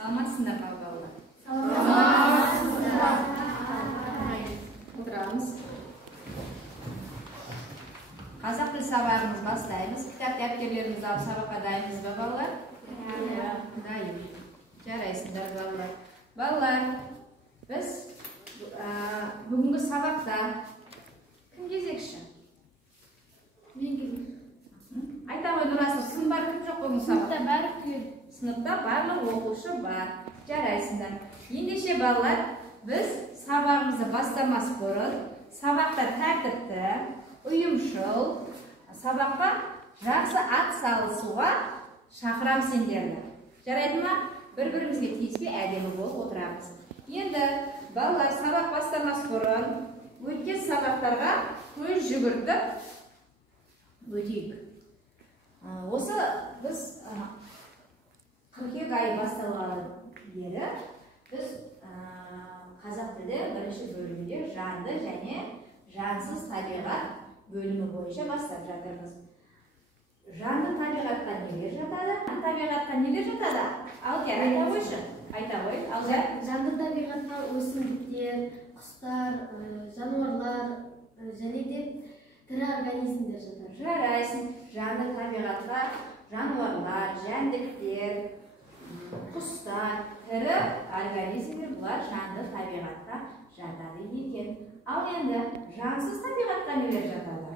Саламатсыздар ма балалар? Саламатсыздар. Отырамыз. Қазақ тіл сабағымыз бастаймыз. Кітап дәптерлерімізді алып сабаққа дайынбыз ба балалар? Дайын. Жарайсыңдар балалар. Балалар, біз бүгінгі сабақта кім кезекші? Мен келем. Айта ғой Нұрасыл, кім бар, кім жоқ бүгінгі сабақта? Сыныпта бәрі түгел. Сыныпта барлық оқушы бар. Жарайсыңдар. Ендеше балалар, біз сабағымызды бастамас бұрын сабақта тәртіпті, ұйымшыл, сабаққа жақсы ат салысуға шақырам сендерді. Жарайды ма? Бір-бірімізге тиіспей әдемі болып отырамыз. Енді балалар сабақ бастамас бұрын өткен сабақтарға көз жүгіртіп өтейік. Осы біз қыркүйек айы басталғалы бері біз қазақ тілі бірінші бөлімінде жанды және жансыз табиғат бөлімі бойынша бастап жатырмыз. Жанды табиғатқа нелер жатады? Табиғатқа нелер жатады? Алдияр, айта қойшы. Айта қой. Алдияр. Жанды табиғатқа өсімдіктер, құстар, жануарлар және де тірі организмдер жатады. Жарайсың. Жанды табиғатқа жануарлар, жәндіктер, құстар, тірі организмдер бұлар жанды табиғатқа жатады екен. Ал енді жансыз табиғатқа нелер жатады?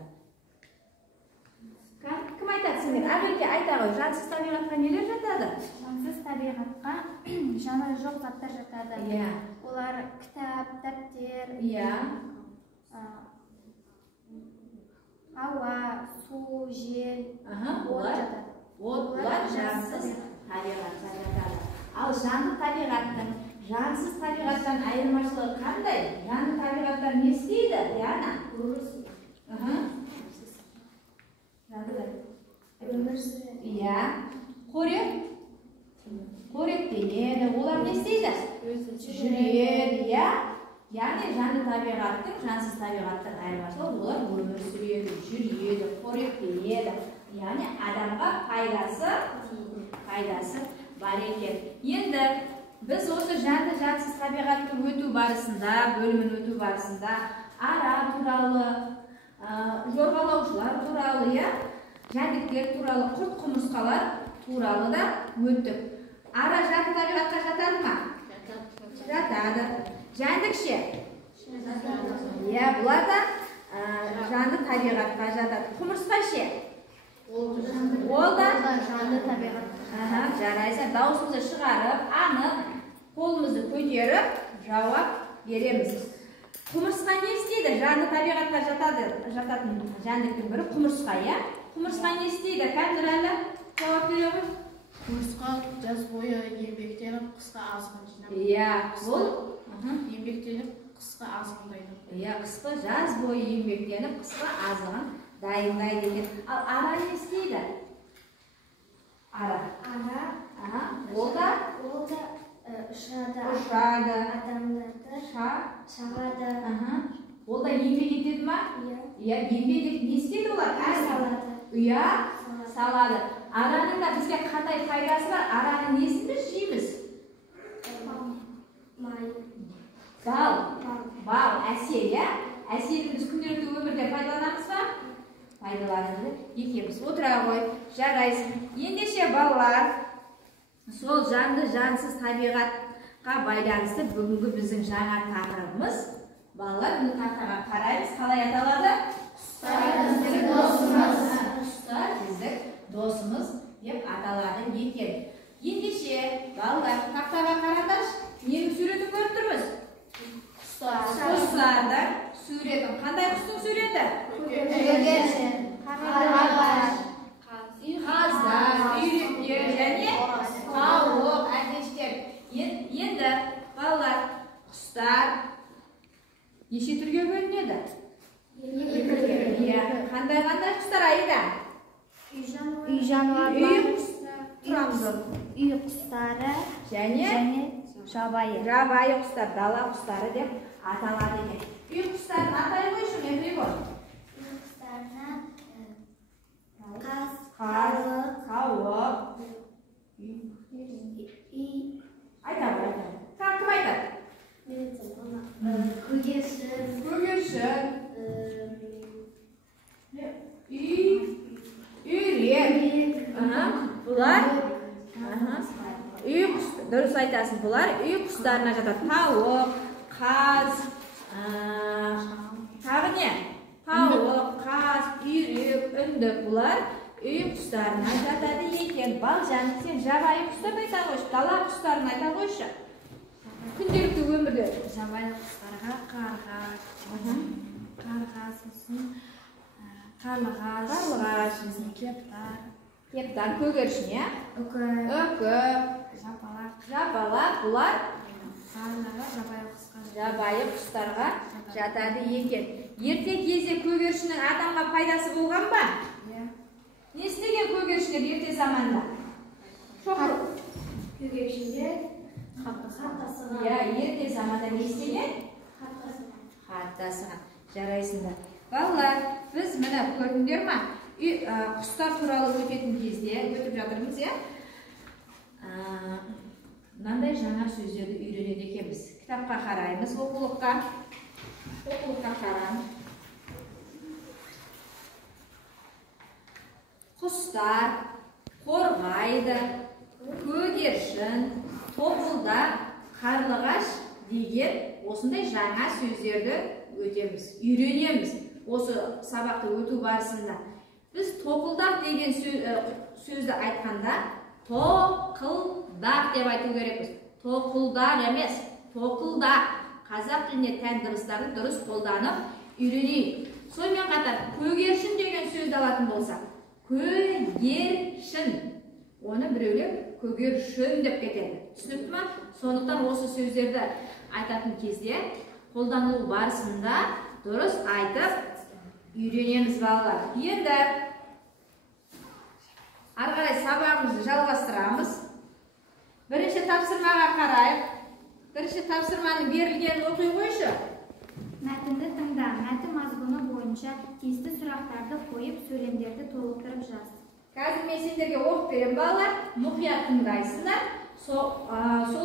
Кім айтады сендер? Ағеке айта ғой, жансыз табиғатқа нелер жатады? Жансыз табиғатқа жаны жоқ заттар жатады. Олар кітап, дәптер, ауа, су, жел, от жатады. Олар жансыз табиғатқа жатады. Ал жанды табиғаттың жансыз табиғаттан айырмашылығы қандай? Жанды табиғаттар не істейді? Диана? Өмір сүреді. Қоректенеді. Олар не істейді? Жүреді. Яғни жанды табиғаттың жансыз табиғаттан айырмашылығы олар өмір сүреді, жүреді, қоректенеді. Яғни адамға пайдасы бар екен. Енді біз осы жанды жансыз табиғатты өту барысында, бөлімін өту барысында ара туралы, жорғалаушылар туралы, жәндіктер туралы, құрт құмырсқалар туралы да өттік. Ара жанды табиғатқа жатады ма? Жатады. Жәндік ше? Бұлар да жанды табиғатқа жатады. Құмырсқа ше? Ол да жанды табиғатқа. Жарайсың. Дауысымызды шығарып, анық қолымызды көтеріп жауап береміз. Құмырсқа не істейді? Жанды табиғатқа жататын жәндіктің бірі құмырсқа, Құмырсқа не істейді? Кәмдір әлі жауап бере ғой. Құмырсқа жаз бойы еңбектеніп, қысқа азығын жинайды. Ол еңбектеніп, қысқа азығындайды. Қысқа жаз бойы еңбектеніп, қысқа азығын дайындайды екен. Ал ара не істейді? Ара. Ол да ұшады. Адамдарды шағады. Ол да еңбек етеді ма? Еңбек етіп не істейді олар? Салады. Араның да бізге қандай пайдасы бар? Араның несін біз жейміз? Бал, әсер, әсерін біз күнделікті өмірде пайдаланамыз ба? Пайдаланымды екеміз. Отыра ғой, жарайсың. Ендеше балалар, сол жанды жансыз табиғатқа байланысты бүгінгі біздің жаңа тақырыбымыз. Балалар, бұны тақтаға қараймыз. Қалай аталады? Құстар біздің досымыз деп аталады екен. Ендеше балалар, тақтаға қараңдаршы. Ненің суретін көріп тұрмыз? Құстардың суретін. Қандай құстың суреті? Қаздар, үйректер және тауық, әтештер. Енді балалар, құстар неше түрге бөлінеді? Қандай құстар айда? Үй жануарлары, үй құстары және жабайы құстар, дала құстары деп аталады екен. Үй құстарын атай қойшы, мен білем. үй құстарына қаз, қауық, Айтады. Кім айтады? Көгершін. Үйрек. Бұлар үй құстары. Дұрыс айтасың. Бұлар үй құстарына жатады. Тауық, қаз, тағы не? Тауық, қаз, үйрек, үндік. Бұлар үй құстарына жатады екен. Балжан, сен жабайы құстарды айта қойшы, дала құстарын айта қойшы. Күнделікті өмірде. Жабайы құстарға қарға, сосын қарлығаш, кептар, көгершін, иә? Үкі, жапалақ. Бұлар жабайы құстарға жатады екен. Ерте кезде көгершінің адамға пайдасы болған ба? Не істеген көгершілер ерте заманда? Көгершіндер ерте заманда не істеген? Хат тасыған. Жарайсыңдар. Балалар, біз міне көрдіңдер ма? Құстар туралы өтетін кезде өтіп жатырмыз, иә? Мынандай жаңа сөздерді үйренеді екенбіз. Кітапқа қараймыз, оқулыққа қараймыз. Құстар қорғайды, көгершін, тоқылдақ, қарлығаш деген осындай жаңа сөздерді өтеміз, үйренеміз. Осы сабақты өту барысында біз тоқылдақ деген сөзді айтқанда тоқылдақ деп айту керекпіз. Тоқылдақ емес, тоқылдақ. Қазақ тіліне тән дыбыстарды дұрыс қолданып үйренейік. Сонымен қатар көгершін деген сөзді алатын болсақ, көгершін. Оны біреулер көгершін деп кетеді. Түсінікті ме? Сондықтан осы сөздерді айтатын кезде қолданылу барысында дұрыс айтып үйренеміз балалар. Енді ары қарай сабағымызды жалғастырамыз. Бірінші тапсырмаға қарайық. Бірінші тапсырманың берілгенін оқи қойшы. Мәтінді тыңда. Мәтін мазмұны бойынша тиісті сұрақтарды қойып, сөйлемдерді толықтырып жаз. Қазір мен сендерге оқып беремін балалар. Мұқият тыңдайсыңдар. Сол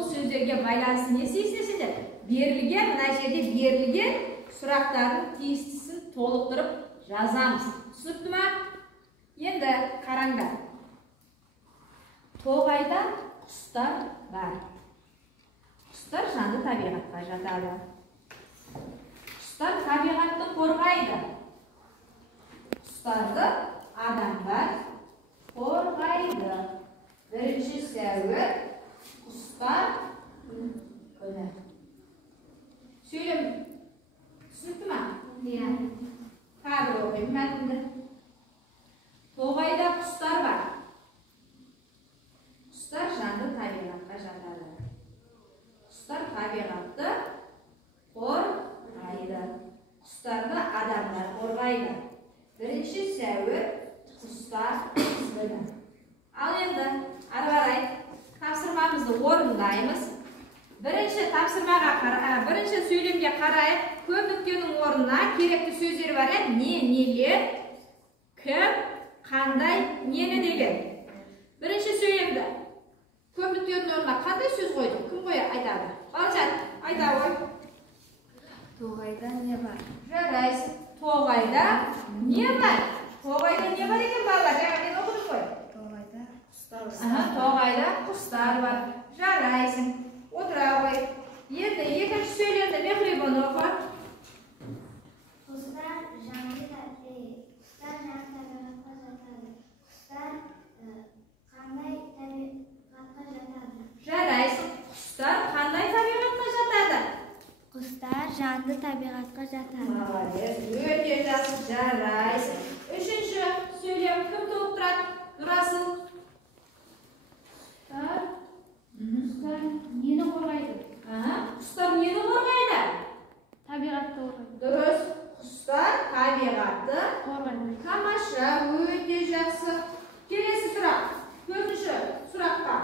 сөздерге байланысты не істейсіңдер сендер? Берілген, мына жерде берілген сұрақтардың тиістісін толықтырып жазамыз. Түсінікті ме? Енді қараңдар. Тоғайда құстар бар. Құстар жанды табиғатқа жатады. Құстар табиғатты қорғайды. Құстарды адамдар қорғайды. 1 сәуір құстар күні. Сөйлем түсінікті ме? Иә. Қазір оқимын мәтінді. Тоғайда құстар бар. Құстар жанды табиғатқа жатады. Құстар табиғатты қорғайды. Құстарды адамдар қорғайды. 1 сәуір құстар күні. Ал енді ары қарай тапсырмамызды орындаймыз. Бірінші сөйлемге қарайық. Көп нүктенің орнына керекті сөздер бар. Не, нелер, кім, қандай, нені деген. Бірінші сөйлемді. Көп нүктенің орнына қандай сөз қойдық? Кім қоя айтады? Балжан, айта ғой. Тоғайда не бар? Жарайсың. Тоғайда не бар? Тоғайда не бар екен балалар? Жаңа мен оқыдым ғой. Тоғайда құстар бар. Тоғайда құстар бар. Жарайсың. Отыра ғой. Енді екінші сөйлемді Мехрибан оқы. Құстар жанды табиғатқа жатады. Құстар қандай табиғатқа жатады? Жарайсың. Құстар қандай табиғатқа жатады? Құстар жанды табиғатқа жатады. Молодец. Өте жақсы. Жарайсың. Үшінші сөйлем кім толықтырады? Нұрасыл. Құстар нені қорғайды? Құстар нені қорғайды? Табиғатты қорғайды. Дұрыс. Құстар табиғатты Қорғайды. тамаша, өте жақсы. Келесі сұрақ. Төртінші сұраққа.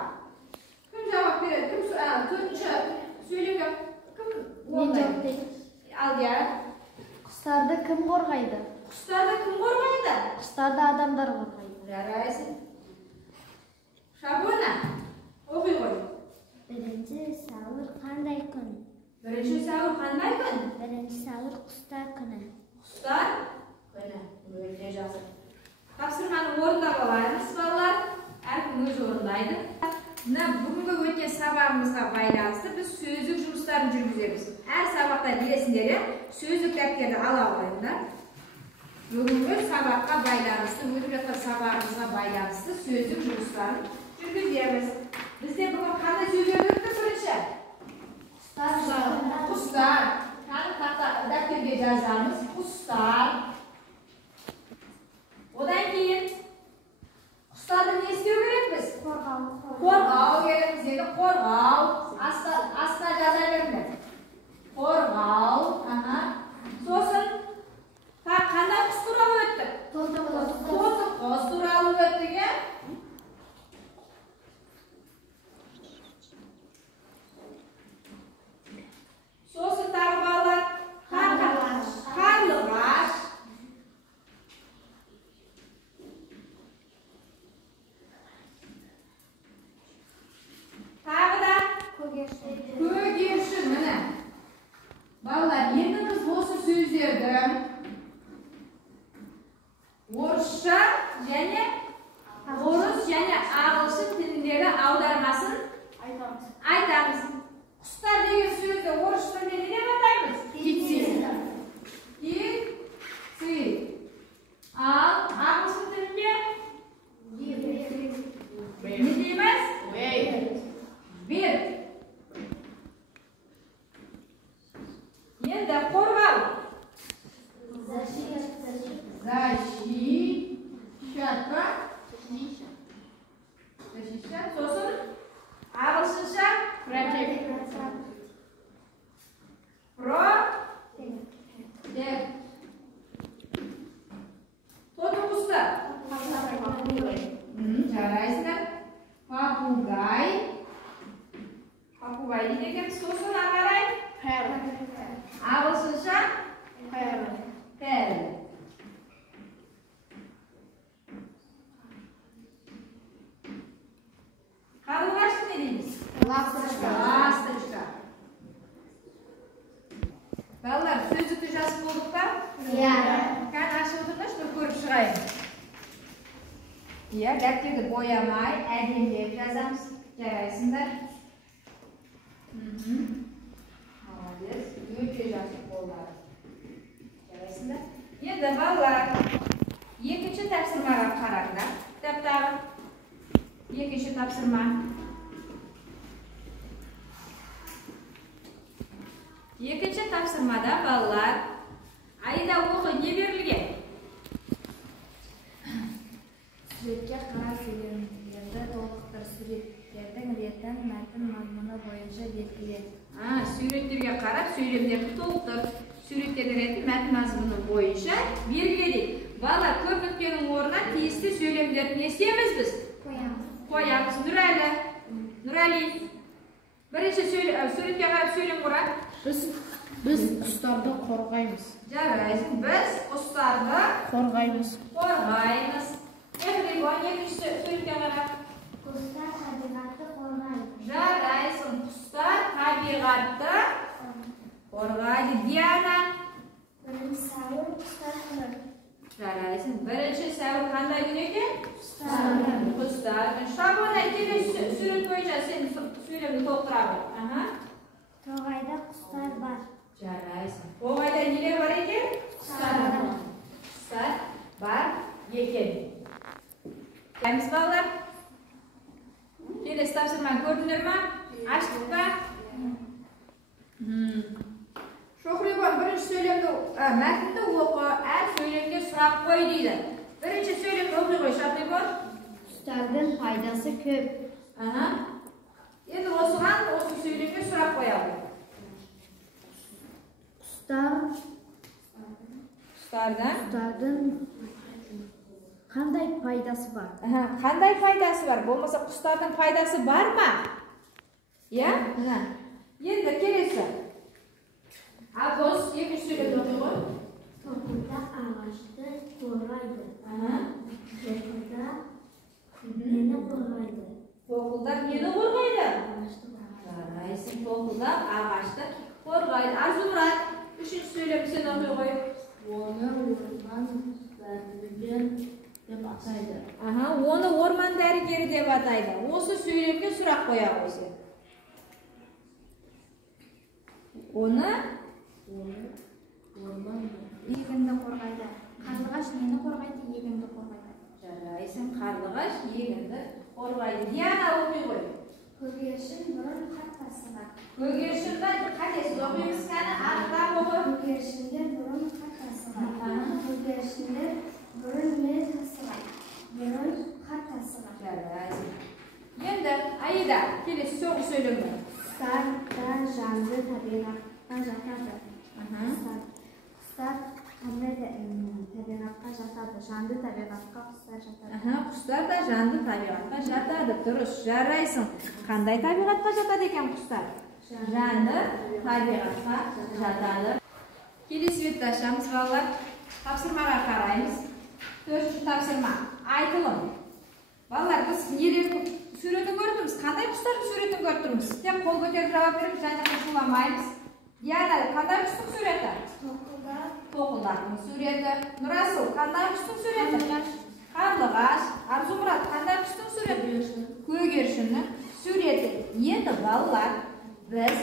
Кім жауап береді? Төртінші сөйлемге кім Мен жауап берейін. Алдияр. Құстарды кім қорғайды? Құстарды kun. Birinchi savur qanday kun? Birinchi savur qustar kuni. Qustar kuni. Böyle yazın. Topshirmani o'rnab olamiz bolalar. Har kim o'zi o'rnaydi. Bugungi o'tgan sababimizga байланысты biz so'zlik жұмыстарын жүргіземіз. Har sabaqda bilesizler ya, so'zlik daftarni ala qo'yinglar. Bugungi sabaqqa байланысты, o'tib жатқан sababimizga байланысты so'zlik жұмыстарын жүргіземіз. Bizde bugun qanday so'zlar o'tdi birinchi? Qustar. Qani daftarga yozamiz. Qustar. Odan keyin qustarni ne isteu kerak biz? Qo'rg'ov kerakmiz endi qo'rg'ov. Asta yozaveringlar. Qo'rg'ov. Aha. So'sin qanday qustura o'tdi? To'liq qustura o'tdi-ga. So'sin tag'i bolalar qarlig'ash. Tag'ida ko'girshi. Mana bolalar, endi biz o'sha so'zlarni o'rischa және o'rus және ағылшын tilindagi audarmasini aytamiz. Qustar degan so'zni o'ris tilida nima deb ataymiz? Kitsi. Al ағылшын tilida ne deymiz? Bir. Endi qo'rg'ov. Защищать. So'sin ағылшынша To'rtinchi qustar. Jaraysiz. Papugay. Papugay degan so'zni qaray. Ағылшынша parrot. Qarg'ash ne deymiz? Lastочка. Bolalar, so'zni yozib bo'ldik-da? Qani ashib o'tirib, shuni ko'rib chiqaylik. Daftarni bo'yamay, adimlab yozamiz. Jaraysizlar. Молодец. Yo'lga yozib qo'llar. Jaraysizlar. Endi bolalar, ikkinchi topshirmaga qaranglar. Kitobda ikkinchi topshirma. Ikkinchi topshirmada bolalar, ayda o'qi ne berilgan? Suratga qarab so'zlarni to'liqtir. Suratlarning retan matn mazmuni bo'yicha belgilar. Suratlarga qarab so'zlarni to'liqtir. Suratlarning retan matn mazmuni bo'yicha belgiladik. Bolalar, ko'p o'tganning o'rniga tezli so'zlarni ne istaymiz biz? Qo'yamiz. Nurali. Birinchi suratga qarab so'zlang o'rab. Biz qustarni qo'rg'aymiz. Jaraysiz. Biz qustarni Qo'rg'aymiz. Mehribon, ikkinchi suratga qarab. Qustar tabiatni qo'rg'aydi. Jaraysiz. Qustar tabiatni qo'rg'aydi. Diana. Birinchi savur qustar kuni. Jaraysiz. Birinchi savur qanday kun ekan? Qustar. Shabona, ikkinchi surat bo'yicha sen so'zlarni to'ldirib. Tog'ayda qustar bor. Jaraysiz. Tog'ayda nelar bor ekan? Qustar bor ekan. Qaymiz bolalar? Kelasi topshirmani ko'rdinglarmi? Açtık-da? Sho'xribon birinchi so'zlamda matnda o'qi, har so'zlamga so'rab qo'y deydi. Birinchi so'zlamni o'qi qo'y, Sho'xribon. Qustarning foydasi ko'p. Endi o'sigan o'sha so'zlamga so'rab qo'yadi. Qustardan qanday foydasi bor? Qanday foydasi bor? Bo'lmasa qustarning foydasi bormi? Ya? Endi kelasi. Abbos ikkinchi so'zlamni o'qi qo'y. To'qilda ağaçtı qo'rg'aydi. To'qilda meni qo'rg'aydi. To'qilda meni qo'rg'aydi. Жарайсың. Тоқылдақ ағашты қорғайды. Арзумұрат, үшінші сөйлем сен оқи қой. Оны орман дәрігері деп атайды. Оны орман дәрігері деп атайды. Осы сөйлемге сұрақ қоя ғой сен. Оны Орман егінді қорғайды. Қарлығаш нені қорғайды? Егінді қорғайды. жарайсың. Қарлығаш егінді қорғайды. Диана оқи қой. Көгершін бұрын қат тасыған. Көгершінді қатесіз оқимыз кәні ақтап оқы. Көгершіндер бұрын қат тасыған. Көгершіндер бұрын мел тасыған. Бұрын қат тасыған. Жарайсың. Енді Аида, келесі соңғы сөйлем бар. Құстар да жанды табиғатқа жатады. Құстар қандай табиғатқа жатады? Жанды табиғатқа құстар жатады. Құстар да жанды табиғатқа жатады. Дұрыс, жарайсың. Қандай табиғатқа жатады екен құстар? Жанды табиғатқа жатады. Келесі бетті ашамыз, балалар. Тапсырмаға қараймыз. Төртінші тапсырма. Айтылым. Балалар, біз нелерді суретін көріп тұрмыз? Қандай құстардың суретін көріп тұрмыз? Тек қол көтеріп жауап беріп, және қосыламаймыз. Диана, қандай құстың суреті? Тоқылдақтың суреті. Нұрасыл, қандай құстың суреті? Қарлығаш. Арзумұрат, қандай құстың суреті? Көгершіннің суреті. Енді балалар, біз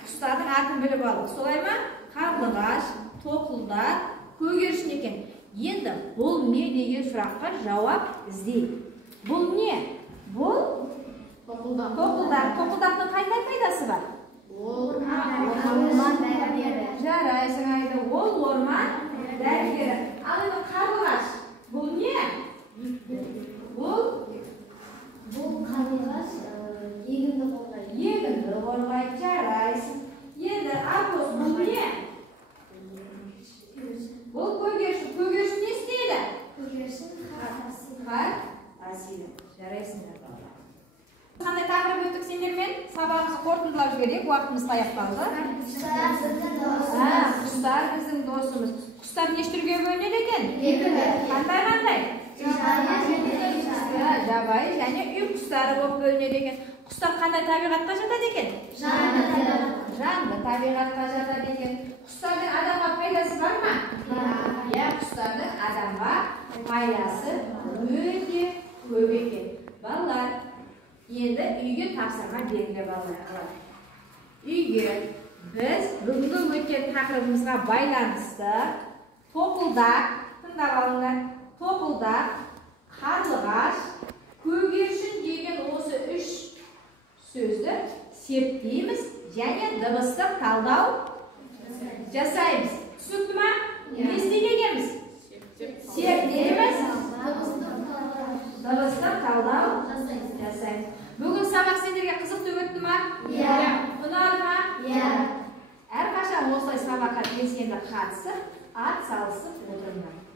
құстардың атын біліп алдық. Солай ма? Қарлығаш, тоқылдақ, көгершін екен. Енді бұл не деген сұраққа жауап іздейік. Бұл не? Бұл тоқылдақ. Тоқылдақтың қандай пайдасы бар? Орман дәрігері. Жарайсың, Айда. Ол орман дәрігері. Ал енді қарлығаш. Бұл не? Бұл Қарлығаш егінді қорғайды. егінді қорғайды. Жарайсың. Енді Арбоз, бұл не? Бұл көгершін. Көгершін не істейді? Көгершін қат тасыған. Қар тасиды. Жарайсыңдар балалар. Қандай тақырып өттік сендермен? Сабағымызды қорытындылап жіберейік. Уақытымыз аяқталды. Құстар біздің досымыз. Құстар неше түрге бөлінеді екен? Қандай? Жабайы және үй құстары болып бөлінеді екен. Құстар қандай табиғатқа жатады екен? Жанды табиғатқа жатады екен. Құстардың адамға пайдасы бар ма? Құстардың адамға пайдасы өте көп екен. Балалар, енді үйге тапсырма беріңдер балалар. Үйге біз бүгінгі өткен тақырыбымызға байланысты тоқылдақ, тыңдап алыңдар, тоқылдақ, қарлығаш, көгершін деген осы үш сөзді серттейміз және дыбыстық талдау жасаймыз. Түсінікті ма? Не істегенбіз? Серттейміз, дыбыстық талдау жасаймыз. Бүгін сабақ сендерге қызықты өтті ма? Ұнады ма? Әрқашан осылай сабаққа белсенді қатысып, ат салысып отырыңдар.